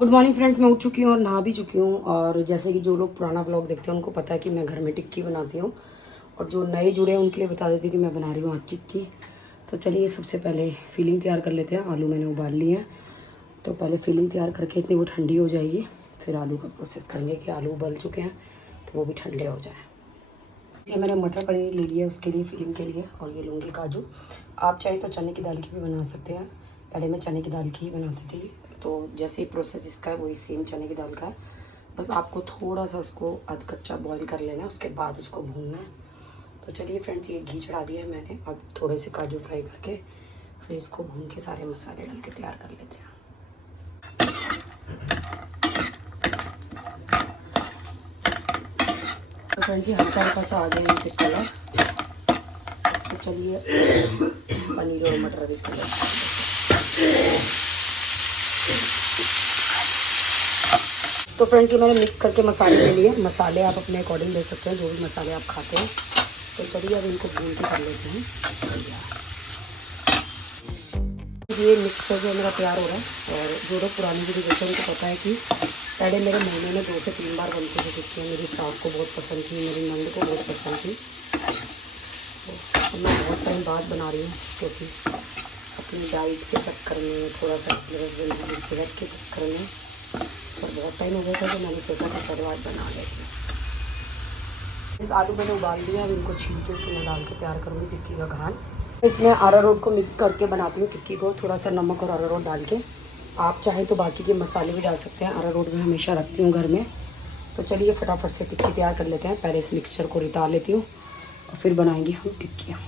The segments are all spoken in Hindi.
गुड मॉर्निंग फ्रेंड्स, मैं उठ चुकी हूँ और नहा भी चुकी हूँ। और जैसे कि जो लोग पुराना व्लॉग देखते हैं उनको पता है कि मैं घर में टिक्की बनाती हूँ, और जो नए जुड़े हैं उनके लिए बता देती हूँ कि मैं बना रही हूँ आज टिक्की। तो चलिए सबसे पहले फिलिंग तैयार कर लेते हैं। आलू मैंने उबाल लिए हैं, तो पहले फिलिंग तैयार करके इतनी वो ठंडी हो जाएगी, फिर आलू का प्रोसेस करेंगे कि आलू उबल चुके हैं तो वो भी ठंडे हो जाए। ये मैंने मटर पनीर ले लिया उसके लिए, फिलिंग के लिए, और ये लूँगी काजू। आप चाहें तो चने की दाल की भी बना सकते हैं। पहले मैं चने की दाल की ही बनाती थी, तो जैसे ही प्रोसेस इसका है वही सेम चने की दाल का है। बस आपको थोड़ा सा उसको अध कच्चा बॉईल कर लेना है, उसके बाद उसको भूनना है। तो चलिए फ्रेंड्स, ये घी चढ़ा दिया है मैंने। अब थोड़े से काजू फ्राई करके फिर इसको भून के सारे मसाले डाल के तैयार कर लेते हैं। तो फ्रेंड्स, ये हल्का हल्का सा आ गया है कलर। तो चलिए पनीर और मटर भी इसके साथ। तो फ्रेंड्स, ये मैंने मिक्स करके मसाले ले लिए। मसाले आप अपने अकॉर्डिंग ले सकते हैं, जो भी मसाले आप खाते हैं। तो चलिए अब इनको भून के कर लेते हैं। ये मिक्स करके मेरा तैयार हो रहा है। और जो लोग पुरानी वीडियो देखते हैं उनको पता है कि पहले मेरे महीने में 2 से 3 बार बनती थी टिक्कियाँ। मेरी सास को बहुत पसंद थी, मेरी नंद को बहुत पसंद थी। तो मैं बहुत टाइम बाद बना रही हूँ, क्योंकि अपनी डाइट के चक्कर में, थोड़ा सा की सेहत के चक्कर में, और बहुत टाइम हो गया था, तो मैंने सोचा कि चलो आज बना लेते हैं। इस आलू मैंने उबाल दिया, अब इनको छील के इसमें डाल के तैयार करूँगी टिक्की का घान। इसमें अरारोट को मिक्स करके बनाती हूँ टिक्की को, थोड़ा सा नमक और अरारोट डाल के। आप चाहें तो बाकी के मसाले भी डाल सकते हैं। अरारोट मैं हमेशा रखती हूँ घर में। तो चलिए फटाफट से टिक्की तैयार कर लेते हैं। पहले इस मिक्सचर को रिता लेती हूँ और फिर बनाएंगे हम टिक्कियाँ।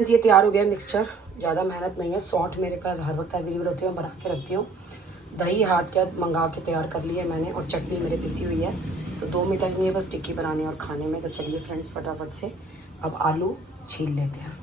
ये तैयार हो गया मिक्सचर, ज़्यादा मेहनत नहीं है। सौंठ मेरे पास हर वक्त अवेलेबल होती है, मैं बना के रखती हूँ। दही हाथ के मंगा के तैयार कर लिया मैंने, और चटनी मेरे पिसी हुई है। तो 2 मिनट लगेंगे बस टिक्की बनाने और खाने में। तो चलिए फ्रेंड्स, फटाफट से अब आलू छील लेते हैं।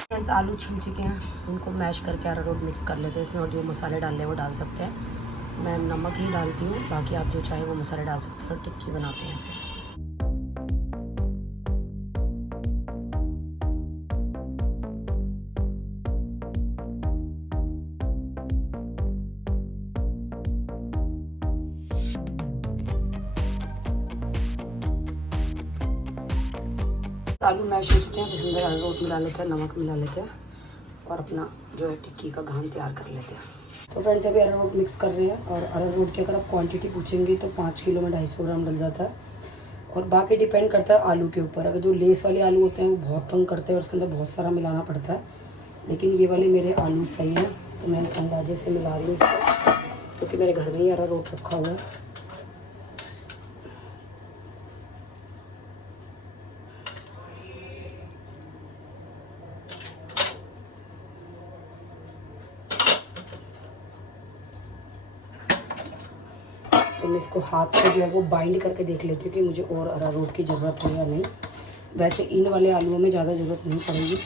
फ्रेंड्स, आलू छील चुके हैं, उनको मैश करके अरारोट मिक्स कर लेते हैं इसमें, और जो मसाले डालने हैं वो डाल सकते हैं। मैं नमक ही डालती हूँ, बाकी आप जो चाहें वो मसाले डाल सकते हैं और टिक्की बनाते हैं। आलू मैश हो चुके हैं, इसके अंदर अरारोट मिला लेते हैं, नमक मिला लेते हैं, और अपना जो है टिक्की का घान तैयार कर लेते हैं। तो फ्रेंड्स, अभी अरारोट मिक्स कर रहे हैं। और अरारोट की अगर आप क्वांटिटी पूछेंगे तो 5 किलो में 250 ग्राम डल जाता है। और बाकी डिपेंड करता है आलू के ऊपर। अगर जो लेस वाले आलू होते हैं वो बहुत तंग करते हैं और उसके अंदर बहुत सारा मिलाना पड़ता है, लेकिन ये वाले मेरे आलू सही हैं, तो मैं अंदाजे से मिला रही हूँ इसको, क्योंकि मेरे घर में ही अरारोट रखा हुआ है। तो मैं इसको हाथ से जो है वो बाइंड करके देख लेती हूँ कि मुझे और अरारोट की ज़रूरत है या नहीं। वैसे इन वाले आलूओं में ज़्यादा ज़रूरत नहीं पड़ेगी,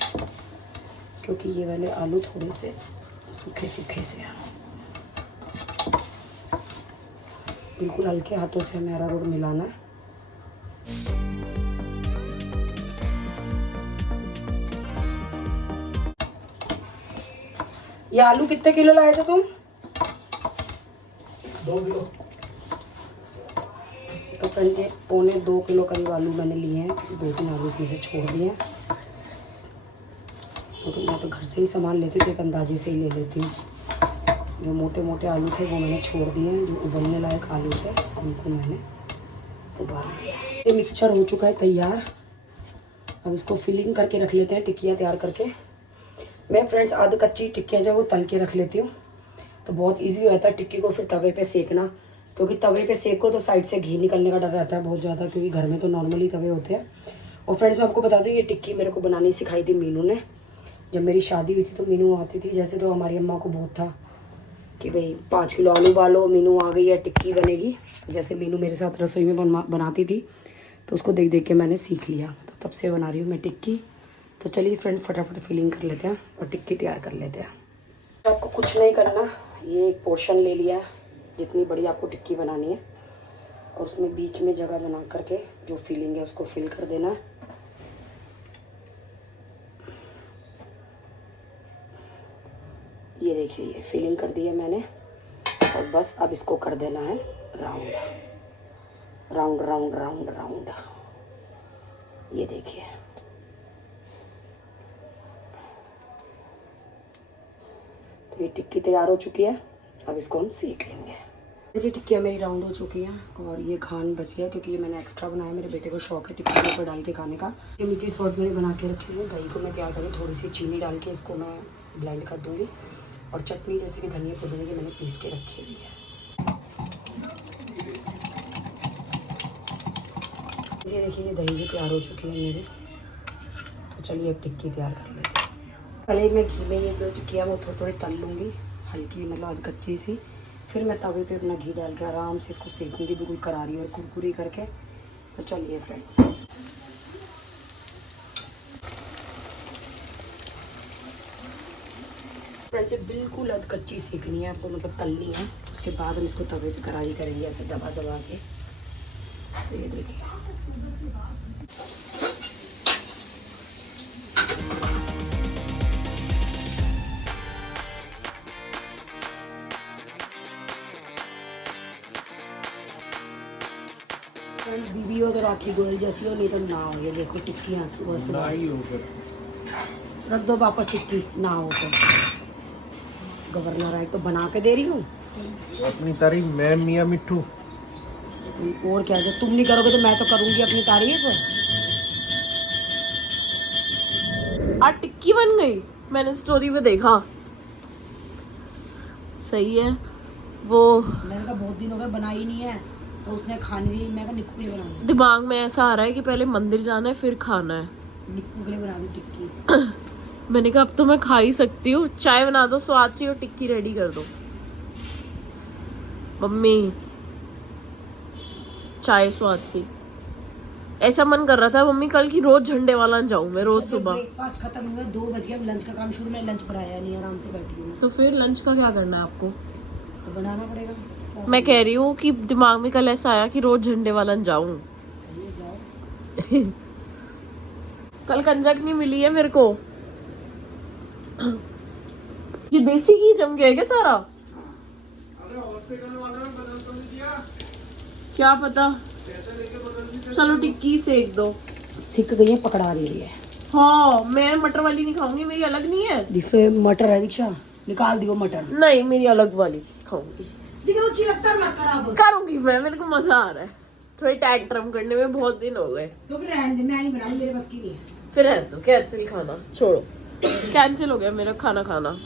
क्योंकि ये वाले आलू थोड़े से सूखे सूखे से हैं। बिल्कुल हल्के हाथों से हमें अरारोट मिलाना है। ये आलू कितने किलो लाए थे तुम? 2 किलो। तो फ्रेंड्स, ये 2.25 किलो करीब आलू मैंने लिए हैं, 2-3 आलू इसमें से छोड़ दिए हैं, क्योंकि मैं तो घर से ही सामान लेती हूँ तो एक अंदाजे से ही ले लेती हूँ। जो मोटे मोटे आलू थे वो मैंने छोड़ दिए हैं, जो उबलने लायक आलू थे उनको मैंने उबाल लिया। ये मिक्सचर हो चुका है तैयार। अब इसको फिलिंग करके रख लेते हैं टिक्कियाँ तैयार करके। मैं फ्रेंड्स आध कच्ची टिक्कियाँ जो वो तल के रख लेती हूँ, तो बहुत ईजी हो जाता है टिक्की को फिर तवे पे सेकना, क्योंकि तवे पे सेको तो साइड से घी निकलने का डर रहता है बहुत ज़्यादा, क्योंकि घर में तो नॉर्मली तवे होते हैं। और फ्रेंड्स, मैं आपको बता दूँ, ये टिक्की मेरे को बनानी सिखाई थी मीनू ने। जब मेरी शादी हुई थी तो मीनू आती थी, जैसे तो हमारी अम्मा को बहुत था कि भाई 5 किलो आलू उबालो, मीनू आ गई है, टिक्की बनेगी। तो जैसे मीनू मेरे साथ रसोई में बनाती थी, तो उसको देख देख के मैंने सीख लिया, तो तब से बना रही हूँ मैं टिक्की। तो चलिए फ्रेंड्स, फटाफट फिलिंग कर लेते हैं और टिक्की तैयार कर लेते हैं। तो आपको कुछ नहीं करना, ये एक पोर्शन ले लिया है जितनी बड़ी आपको टिक्की बनानी है। और उसमें बीच में जगह बना करके जो फिलिंग है उसको फिल कर देना है। ये देखिए ये फिलिंग कर दी है मैंने और बस अब इसको कर देना है round round round round round. ये देखिए तो ये टिक्की तैयार हो चुकी है। अब इसको हम सेक लेंगे। जी टिक्कियाँ मेरी राउंड हो चुकी हैं और ये खान बच गया क्योंकि ये मैंने एक्स्ट्रा बनाया। मेरे बेटे को शौक है टिक्की के ऊपर डाल के खाने का। ये मीठी सॉस मैंने बना के रखी है। दही को मैं तैयार करूँ, थोड़ी सी चीनी डाल के इसको मैं ब्लेंड कर दूँगी और चटनी जैसे कि धनिया पुदीने की मैंने पीस के रखी हुई है। जी देखिए ये दही भी तैयार हो चुकी है मेरी। तो चलिए अब टिक्की तैयार कर लेते हैं। पहले मैं घी में ये जो टिक्कियाँ वो थोड़ी थोड़ी तल लूँगी, हल्की मतलब आध कच्ची सी। फिर मैं तवे पे अपना घी डाल के आराम से इसको सेकूँगी बिल्कुल करारी और कुरकुरी करके। तो चलिए फ्रेंड्स, ऐसे बिल्कुल अध कच्ची सेकनी है आपको, मतलब तलनी है। उसके बाद हम इसको तवे पे करारी करेंगे ऐसे दबा दबा के। तो ये देखिए बीबी हो तो राखी गोयल जैसी हो, नहीं तो ना हो। ये देखो टिक्कियाँ सुबह सुबह ही हो, रख दो वापस टिक्की ना हो तो। गवर्नर आए तो बना के दे रही हूँ अपनी तारीफ। मैं मियाँ मिट्ठू। और क्या, जब तुम नहीं करोगे तो मैं तो करूँगी अपनी तारीफ। आज टिक्की बन गई, मैंने स्टोरी में देखा। सही है। वो मैंने कहा बहुत दिन हो गए बनाई नहीं है तो उसने खाने दी। मैं कहा निक्कू के लिए बना दूँ। दिमाग में ऐसा आ रहा है कि पहले मंदिर जाना है फिर खाना है। निक्कू के लिए बना दूँ टिक्की। मैंने कहा अब तो मैं खा ही सकती हूँ। चाय बना दो स्वाद से और टिक्की रेडी कर दो। मम्मी चाय स्वाद सी। ऐसा मन कर रहा था मम्मी कल की रोज झंडे वाला जाऊं मैं रोज सुबह। ब्रेकफास्ट खत्म हुआ 2 बज गए, लंच का काम शुरू। में लंच बनाया नहीं, आराम से बैठी हूँ। तो फिर लंच का क्या करना है आपको? तो बनाना पड़ेगा। मैं कह रही हूँ कि दिमाग में कल ऐसा आया कि रोज झंडे वाला जाऊं। सही है, जाओ। कल कंजक नहीं मिली है मेरे को। ये देसी घी जम गया है क्या सारा? क्या पता। चलो टिक्की सेक दो। सिक गई है, पकड़ा रही है। हाँ मैं मटर वाली नहीं खाऊंगी, मेरी अलग नहीं है। जिसमें मटर है दीक्षा, निकाल दियो मटर। नहीं मेरी अलग वाली खाऊंगी। देखो अच्छी लगता है, मत खराब करूंगी मैं, मेरे को मजा आ रहा है थोड़ी टैंट्रम करने में, बहुत दिन हो गए। तो फिर रहने दे, मैं नहीं बनाई, मेरे बस की नहीं है। फिर है तो कैंसिल खाना छोड़ो। कैंसिल हो गया मेरा खाना खाना।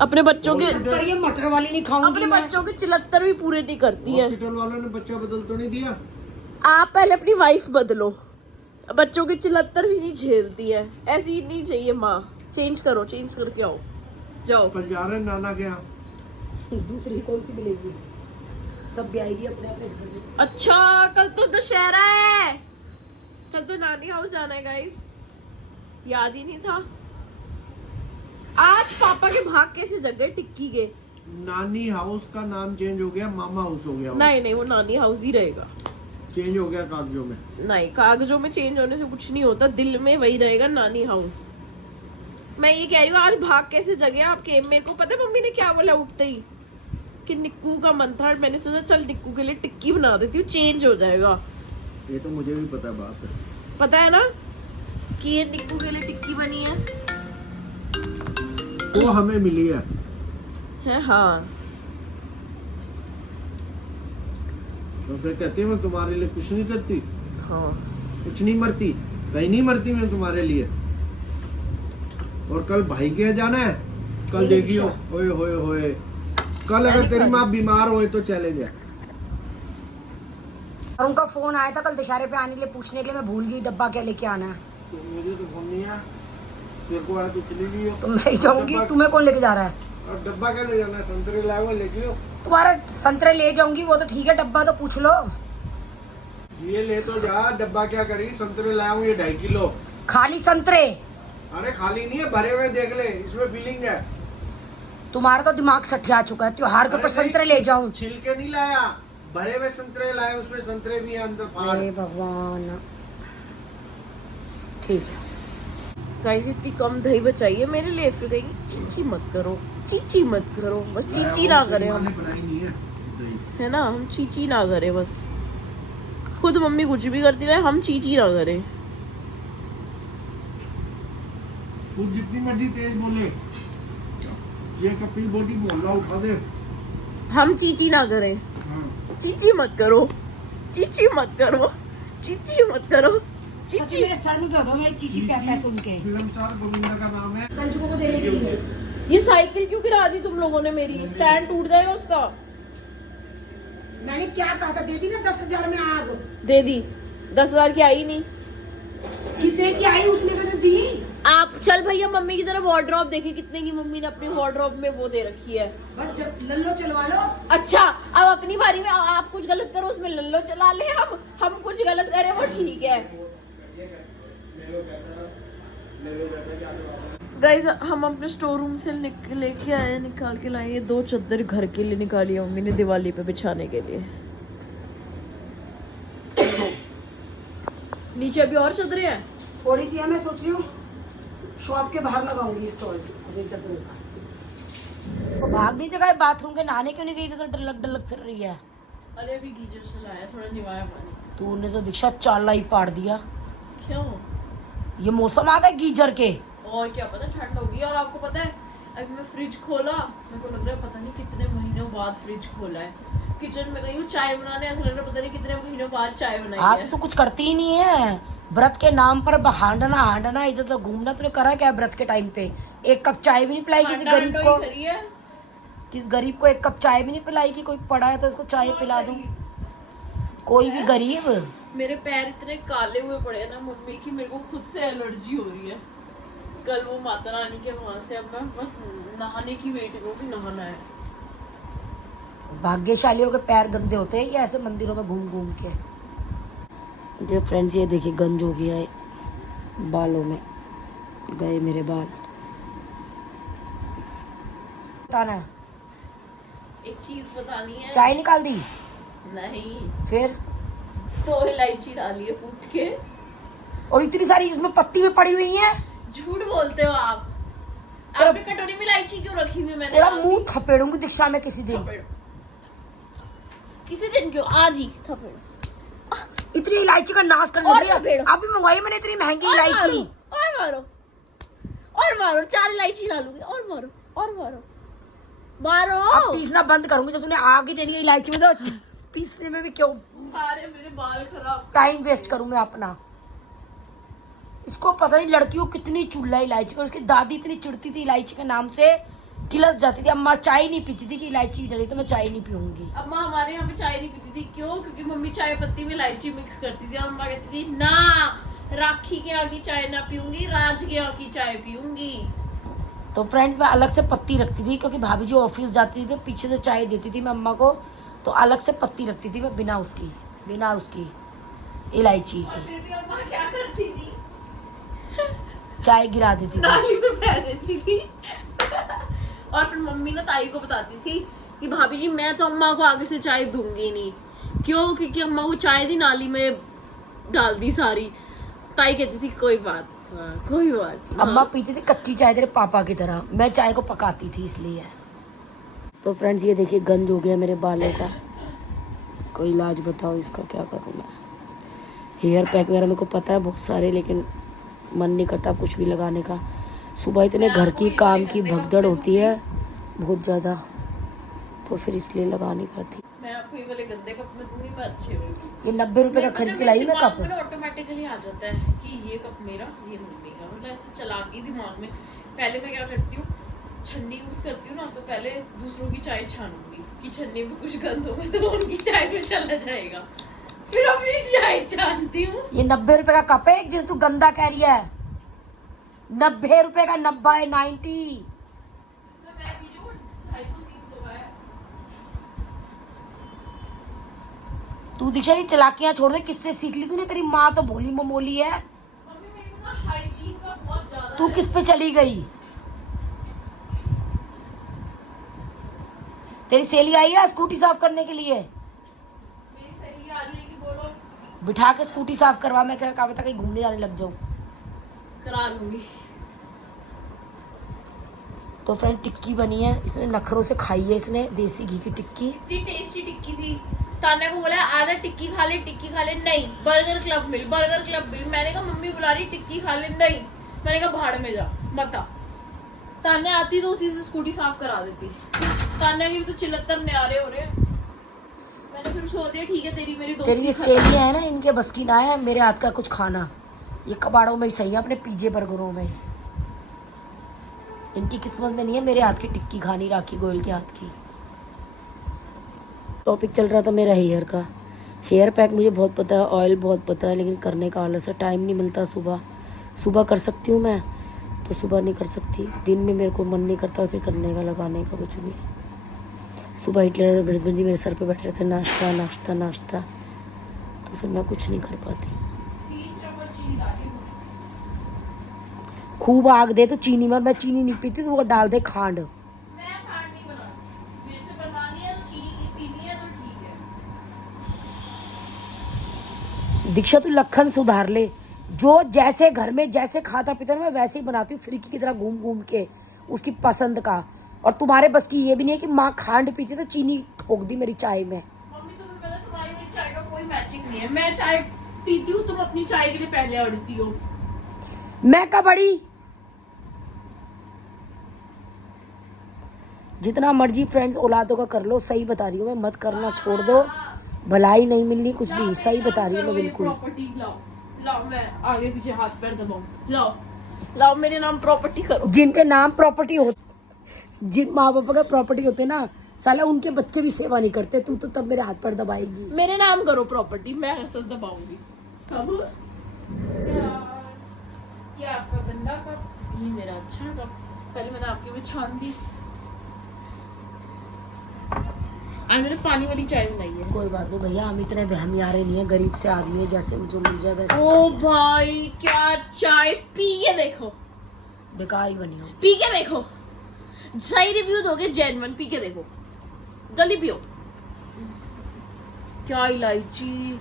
अपने बच्चों के ये मटर वाली नहीं खाऊंगी। अपने बच्चों के 74 भी पूरे नहीं करती है। हॉस्पिटल वालों ने बच्चा बदल तो नहीं दिया? आप पहले अपनी वाइफ बदलो। बच्चों के 74 भी नहीं झेलती है। ऐसी ही नहीं चाहिए माँ। चेंज करो, चेंज करके आओ, जाओ। कल जा रहे हैं नाना के यहाँ। दूसरी कौन सी मिलेगी? सब भी आएगी अपने अपने घर में। अच्छा कल तो दशहरा है। कल तो नानी हाउस जाना है गाइस, याद ही नहीं था। आज पापा के भाग कैसे जग गए टिक्की के। नानी हाउस का नाम चेंज हो गया, मामा हाउस हो गया। नहीं नहीं वो नानी हाउस ही रहेगा। चेंज हो गया कागजों में। नहीं कागजों में चेंज होने से कुछ नहीं होता, दिल में वही रहेगा नानी हाउस। मैं ये कह रही हूँ आज भाग कैसे जगे आपके। मेरे को पता है मम्मी ने क्या बोला उठते ही कि निक्कू का मन था। मैंने सोचा चल निक्कू के लिए टिक्की बना देती हूँ, चेंज हो जाएगा। ये तो मुझे भी पता है बात है। पता है ना कि ये निक्कू के लिए टिक्की बनी है। वो हमें मिली है। हाँ तो फिर कहती है मैं तुम्हारे लिए कुछ नहीं करती। हाँ कुछ नहीं मरती, कहीं नहीं मरती मैं तुम्हारे लिए। और कल भाई के यहाँ जाना है। कल देखियो होए होए होए। कल अगर तेरी माँ बीमार होए तो चले जाए। और उनका फोन आया था कल दशहरे पे आने के लिए, पूछने के लिए। मैं भूल गई डब्बा क्या लेके आना है। तो मुझे तो फोन नहीं आया, तेरे को आया तो चली गई हो। तो मैं ही जाऊंगी, तुम्हें कौन लेके जा रहा है? और डब्बा क्या ले जाना है? संतरे लाए लेके हो। तुम्हारा संतरे ले जाऊंगी वो तो ठीक है, डब्बा तो पूछ लो। ये ले तो जा, डब्बा क्या करी? संतरे लाया हूँ ये 2.5 किलो। खाली संतरे? अरे खाली नहीं है, भरे हुए देख ले, इसमें फीलिंग है। तुम्हारा तो दिमाग सठिया चुका है। त्योहार के ऊपर अरे नहीं, संतरे ले जाऊं? छिलके नहीं लाया, भरे हुए संतरे लाए, उसमें संतरे भी हैं अंदर फाड़। अरे भगवान, ठीक है। गाइस इतनी कम दही बचाइए मेरे लिए, फिर कहेंगे चीची मत करो, चीची मत करो, बस चीची ना करें हम, बनाई नहीं है दही। है ना, हम चीची ना करें बस। खुद मम्मी कुछ भी करती रहे, हम चीची ना करें। तू जितनी मर्जी तेज बोले, ये कपिल बॉडी मोहल्ला उठा दे, हम चीची ना करें। हाँ। चीची मत करो, चीची मत करो, चीची मत करो, सच्ची चीची। मेरे सर में दो मेरी चीची प्या सुन के। फिल्म स्टार गोविंदा का नाम है। कंजू को देने के लिए ये साइकिल क्यों गिरा दी तुम लोगों ने मेरी? स्टैंड टूट जाएगा उसका। मैंने क्या कहा था, दे दी ना 10,000 में आग। दे दी, 10,000 की आई नहीं। कितने की आई उतने का तो दी। आप चल भैया मम्मी की तरफ वार्डरोब देखिए कितने की मम्मी ने अपनी वार्डरोब में वो दे रखी है। बस जब लल्लो चलवा लो। अच्छा अब अपनी बारी में आप कुछ गलत करो उसमें लल्लो चला ले, हम कुछ गलत करें वो ठीक है। गाइस हम अपने स्टोर रूम से लेके आए, निकाल के लाए 2 चादर घर के लिए निकाली है मम्मी ने दिवाली पे बिछाने के लिए। नीचे अभी और चादरें हैं। थोड़ी सी है, मैं सोच रही हूँ शॉप के बाहर लगाऊंगी स्टॉल चद्दरों का। वो भाग नहीं जगह बाथरूम के, नहाने क्यों नहीं गई तो डलक डलक फिर रही है। अरे अभी गीजर चलाया, थोड़ा निवाया पानी। तूने तो दीक्षा चाला ही पाड़ दिया। क्यों? ये मौसम आ गए गीजर के। और क्या पता ठंड होगी। और आपको पता है अभी मैं फ्रिज खोला, मेरे को लग रहा है पता नहीं कितने महीनों बाद फ्रिज खोला है। किचन में गई हूँ चाय बनाने, ऐसा लग रहा है पता नहीं कितने महीनों बाद चाय बनाई हाँ है। तो कुछ करती ही नहीं है व्रत के नाम पर, हांडना हांडना इधर तो घूमना। तूने करा क्या व्रत के टाइम पे? एक कप चाय भी नहीं पिलाई किसी गरीब को। किस गरीब को एक कप चाय भी नहीं पिलाई कि कोई पड़ा है तो उसको चाय पिला दूं? कोई भी गरीब। मेरे पैर इतने काले हुए पड़े हैं ना मम्मी की, मेरे को खुद से एलर्जी हो रही है। कल वो माता रानी के वहां से, अब मैं बस नहाने की वेट करूँ कि नहाना है। भाग्यशालियों के पैर गंदे होते हैं ये ऐसे मंदिरों में घूम घूम के। जो फ्रेंड्स ये देखिए गंज हो गया है बालों में, गए मेरे बाल। बताना है, एक चीज बतानी है। चाय निकाल दी? नहीं, फिर तो इलायची डाली है कूट के। और इतनी सारी इसमें पत्ती में पड़ी हुई है। झूठ बोलते हो आप। आपने कटोरी में इलायची क्यों रखी हुई है? मैंने तेरा मुंह थपेड़ूंगी दीक्षा में किसी दिन। किसी दिन क्यों, आज ही थपेड़। इतनी इलायची का नाश करने और लग रही है। अभी मंगवाई मैंने इतनी महंगी इलायची। और मारो, और मारो, 4 इलायची डालूंगी। और मारो, और मारो, मारो। अब पीसना बंद करूंगी जब तूने आग ही देनी है इलायची में, तो पीसने में भी क्यों सारे मेरे बाल खराब। टाइम वेस्ट करूं मैं अपना। इसको पता नहीं लड़की को कितनी चुल है इलायची को। उसकी दादी इतनी चिढ़ती थी इलायची के नाम से, किलस जाती थी। अम्मा चाय नहीं पीती थी कि इलायची डली तो मैं चाय नहीं पीऊंगी। अम्मा हमारे यहाँ पे चाय नहीं पीती थी। क्यों? क्योंकि मम्मी चाय पत्ती में इलायची मिक्स करती थी। अम्मा कहती थी ना, राखी के यहाँ की चाय ना पीऊंगी, राज के यहाँ की चाय पीऊंगी। तो फ्रेंड्स मैं अलग से पत्ती रखती थी क्योंकि भाभी जी ऑफिस जाती थी तो पीछे से चाय देती थी मैं अम्मा को, तो अलग से पत्ती रखती थी मैं बिना उसकी इलायची की। फिर भी अम्मा क्या करती थी? चाय गिरा देती थी, नाली में फेंक देती थी। और फिर मम्मी ना ताई को बताती थी कि भाभी जी मैं तो अम्मा को आगे से चाय दूंगी नहीं। क्यों? क्योंकि अम्मा को चाय दी नाली में डाल दी सारी। ताई कहती थी कोई बात, कोई बात। अम्मा पीती थी कच्ची चाय तेरे पापा की तरह, मैं चाय को पकाती थी इसलिए। तो फ्रेंड्स ये देखिए गंज हो गया मेरे बालों का, कोई इलाज बताओ इसका, क्या करूँ मैं। हेयर पैक वगैरह मेरे को पता है बहुत सारे, लेकिन मन नहीं करता कुछ भी लगाने का। सुबह इतने घर की काम की भगदड़ होती है बहुत ज़्यादा, तो फिर इसलिए लगा नहीं पाती। मैं आपको ये वाले गंदे कप में दूंगी, मैं अच्छे में। ये 90 रुपए का खरीद के लाई मैं कप। ऑटोमेटिकली आ जाता है कि ये कप मेरा, ये मम्मी का। मतलब ऐसे चला के दिमाग में। पहले मैं क्या करती हूँ, छन्नी यूज करती हूँ ना, तो पहले दूसरों की चाय छानूंगी कि छन्नी में कुछ गंद होगा तो उनकी चाय में चला जाएगा, फिर अपनी चाय छानती हूँ। ये 90 रुपए का कप है जिस तू गंदा कह रही है। 90 रुपए का, 90 तू दीक्षा ये चलाकियां छोड़ दे। किससे सीख ली तूने? तेरी माँ तो भोली ममोली है। तू किस पे चली गई? तेरी सहेली आई है स्कूटी साफ करने के लिए? बिठा के स्कूटी साफ करवा, मैं क्या पता कहीं घूमने जाने लग जाऊं। करा लूंगी। तो फ्रेंड टिक्की बनी है, इसने नखरों से खाई है, इसने देसी घी की टिक्की। इतनी टेस्टी टिक्की थी। तान्या को बोला आधा टिक्की खा ले, टिक्की खा ले, नहीं बर्गर क्लब मिल, बर्गर क्लब मिल। मैंने कहा मम्मी बुला रही टिक्की खा ले, नहीं। मैंने कहा भाड़ में जा मत आ। तान्या आती तो उसी से स्कूटी साफ करा देती। तान्या की भी तो 74 न्यारे हो रहे हैं। मैंने फिर छोड़ दिया, ठीक है तेरी मेरी दोस्ती तेरी ये सेवियां है ना, इनके बस की ना है मेरे हाथ का कुछ खाना। ये कबाड़ों में ही सही है, अपने पिज्जे बर्गरों में। इनकी किस्मत में नहीं है मेरे हाथ की टिक्की खानी, राखी गोयल के हाथ की। टॉपिक चल रहा था मेरा हेयर का। हेयर पैक मुझे बहुत पता है, ऑयल बहुत पता है, लेकिन करने का आलस है, टाइम नहीं मिलता। सुबह कर सकती हूँ मैं, तो सुबह नहीं कर सकती। दिन में मेरे को मन नहीं करता फिर करने का, लगाने का कुछ भी। सुबह हिटलर जी मेरे सर पे बैठे रहते, नाश्ता नाश्ता नाश्ता, तो फिर मैं कुछ नहीं कर पाती। 3 चम्मच चीनी डाली। खूब आग दे तो चीनी में, मैं चीनी नहीं पीती तो वो डाल दे खांड। मैं खांड नहीं बना सकती, मेरे से बनवानी है तो चीनी की पीनी है तो ठीक है। दीक्षा तू लखन सुधार ले, जो जैसे घर में जैसे खाता पीता मैं वैसे ही बनाती हूँ, फ्रिकी की तरह घूम घूम के उसकी पसंद का। और तुम्हारे बस की ये भी नहीं है कि माँ खांड पीती तो चीनी ठोक दी मेरी चाय में। मम्मी तुम्हें पता तुम्हारी मेरी चाय का कोई मैचिंग नहीं है। मैं चाय पीती हूँ, तुम अपनी चाय के लिए पहले अड़ती हो। मैं कब बड़ी? जितना मर्जी फ्रेंड्स औलादों का कर लो, सही बता रही हूँ मैं, मत करना, छोड़ दो, भलाई नहीं मिलनी कुछ भी। सही बता रही हूँ मैं बिल्कुल। प्रॉपर्टी लाओ, लाओ मैं आगे पीछे हाथ पैर दबाऊं, लाओ लाओ मेरे नाम प्रॉपर्टी करो। जिनके नाम प्रॉपर्टी हो, जिन माँ बाप का प्रॉपर्टी होते ना, साला उनके बच्चे भी सेवा नहीं करते। तू तो तब मेरे हाथ पर दबाएगी। मेरे नाम करो प्रॉपर्टी, मैं हर दबाऊंगी सब। ये आपका गंदा कप, ये मेरा अच्छा कप। पहले मैंने आपके में छान दी। आज मैंने पानी वाली चाय बनाई है। कोई बात नहीं भैया, हम इतने वहमी आ रहे नहीं है, गरीब से आदमी है, जैसे जो मिल जाए वैसे। ओ भाई क्या चाय, पी के देखो, बेकार ही बनी हो। पी के देखो, सही रिव्यू दोगे जेन्युइन, पी के देखो, जल्दी पियो। क्या इलायची,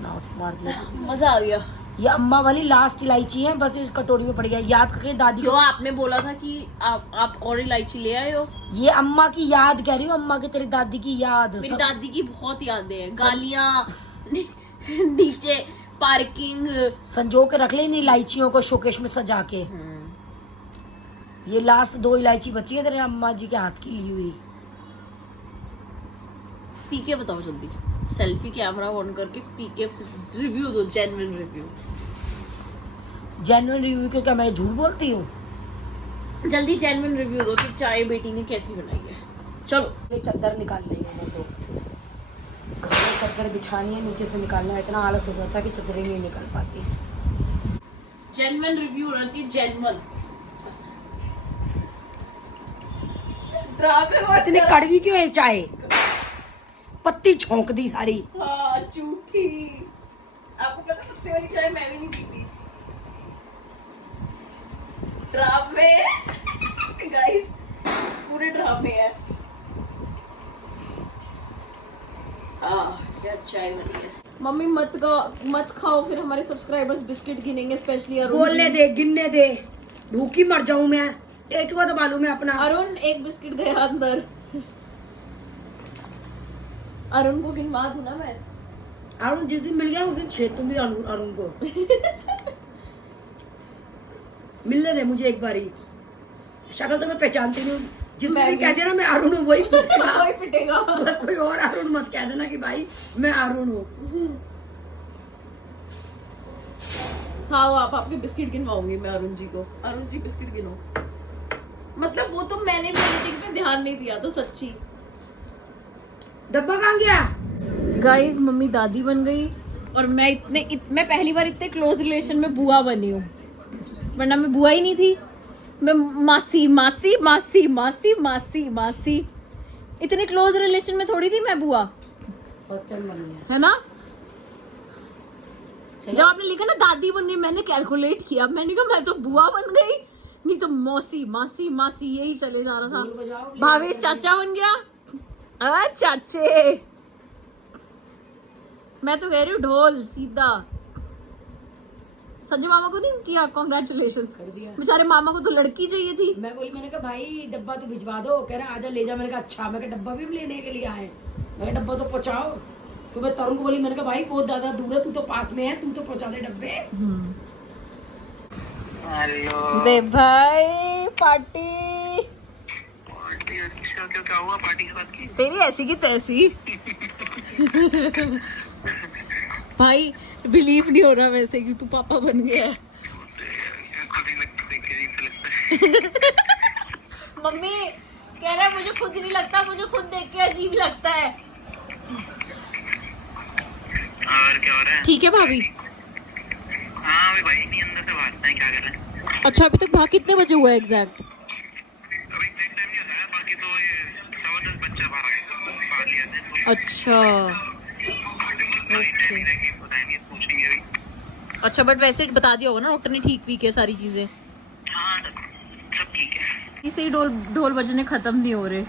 नास मार दिया। मजा आ गया। ये अम्मा वाली लास्ट इलायची है, बस इस कटोरी में पड़ गया। याद करके दादी क्यों को, आपने बोला था कि आप और इलायची ले आए हो। ये अम्मा की याद कह रही हूँ, अम्मा की तेरी दादी की याद। मेरी दादी की बहुत यादें हैं, गालियां, नीचे पार्किंग। संजो के रख ले इन इलायचियों को शोकेश में सजा के। ये लास्ट 2 इलायची बची है तेरे अम्मा जी के हाथ की ली हुई। पी के बताओ जल्दी, सेल्फी कैमरा ऑन करके पी के रिव्यू दो, जेन्युइन रिव्यू। जेन्युइन रिव्यू के क्या मैं झूठ बोलती हूँ? जल्दी जेन्युइन रिव्यू दो कि चाय बेटी ने कैसी बनाई है। चलो ये चादर निकाल रही हूँ मैं तो, घर में चादर बिछानी है, नीचे से निकालना है। इतना आलस हो जाता है कि चादरें नहीं निकल पाती। जेन्युइन रिव्यू होना चाहिए, जेन्युइन। ड्रामे इतनी कड़वी क्यों है चाय? पत्ती छोंक दी सारी। हाँ झूठी। आपको पता पत्ते वाली चाय मैं भी नहीं पीती। ड्रामे गाइस, पूरे ड्रामे है। क्या चाय बनी है। मम्मी मत खाओ, फिर हमारे सब्सक्राइबर्स बिस्किट गिनेंगे, स्पेशली अरुण। बोलने दे, गिनने दे, भूखी मर जाऊं मैं, टेटुआ दबा लूं मैं अपना। अरुण एक बिस्किट गया अंदर। अरुण को गिनवा दूं ना मैं। अरुण जिस दिन मिल गया उस दिन छेद तुम भी अरुण को। मिलने दे मुझे एक बारी, शक्ल तो मैं पहचानती नहीं हूँ। जिस दिन कह देना मैं अरुण हूँ वही पिटेगा। बस कोई और अरुण मत कह देना कि भाई मैं अरुण हूँ। खाओ आप, आपके बिस्किट गिनवाऊंगी मैं अरुण जी को। अरुण जी बिस्किट गिनो। मतलब वो तो मैंने भी मीटिंग में ध्यान नहीं दिया तो सच्ची। डब्बा कहाँ गया? गाइस मम्मी दादी बन गई और मैं पहली बार इतने क्लोज रिलेशन में बुआ बनी हूँ, वरना मैं बुआ ही नहीं थी। मैं मासी मासी मासी मासी मासी मासी, इतने क्लोज रिलेशन में थोड़ी थी मैं बुआ। फर्स्ट टाइम बनी है ना। जब आपने लिखा ना दादी बन गई, मैंने कैलकुलेट किया, मैंने कहा मैं तो बुआ बन गई, नहीं तो मौसी मासी मासी यही चले जा रहा था। भावेश चाचा बन गया। चाचे मैं तो कह रही हूँ ढोल सीधा। संजय मामा को नहीं किया कॉन्ग्रेचुलेशन? कर दिया। बेचारे मामा को तो लड़की चाहिए थी। मैं बोली, मैंने कहा भाई डब्बा तो भिजवा दो, कह रहा आजा ले जा। मैंने कहा अच्छा, मैं कहा डब्बा भी हम लेने के लिए आए, मैं कहा डब्बा तो पहुंचाओ। तो मैं तरुण को बोली, मैंने कहा भाई बहुत ज्यादा दूर है, तू तो पास में है, तू तो पहुंचा दे डब्बे। दे भाई पार्टी। अच्छा, क्या हुआ पार्टी के बाद की? तेरी ऐसी की तैसी। भाई बिलीव नहीं हो रहा वैसे कि तू पापा बन गया। खुद ही लगता देख के अजीब सा लगता है। मम्मी कह रहा है मुझे खुद नहीं लगता, मुझे खुद देख के अजीब लगता है। और क्या हो रहा है? ठीक है भाभी। हाँ अभी भाई नहीं, अंदर से भागता है, क्या कर रहे हैं? अच्छा अभी तक भाग कितने बजे हुआ है एग्जैक्ट? अभी एग्जैक्ट टाइम नहीं बताया, बाकी तो ये 10:15 बच्चा बाहर लिया थे। अच्छा बताएंगे, पूछेंगे अभी। अच्छा बट वैसे बता दिया होगा ना डॉक्टर ने, ठीक वीक है सारी चीजें? हाँ सब ठीक है। इसे ही ढोल बजने खत्म नहीं हो रहे।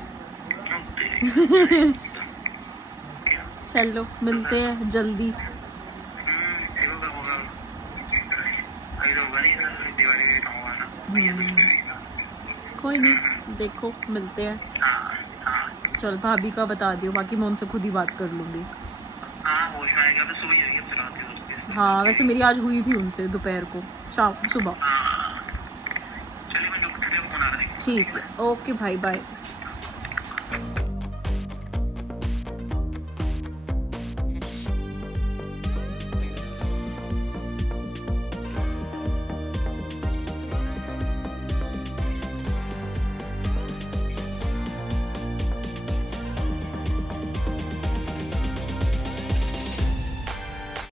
चलो मिलते हैं जल्दी। देखो कब होगा, अभी तो होगा नहीं, दिवाली में होगा ना। कोई नहीं, देखो मिलते हैं। हाँ चल भाभी का बता दियो, बाकी मैं उनसे खुद ही बात कर लूंगी। हाँ होश में आएगा तो सुबह जाएगी, अब चलाती हो उसके। हाँ वैसे मेरी आज हुई थी उनसे दोपहर को, शाम सुबह। हाँ चलिए, मैं जो कुछ भी वो बना रही हूँ। ठीक है, ओके भाई बाय।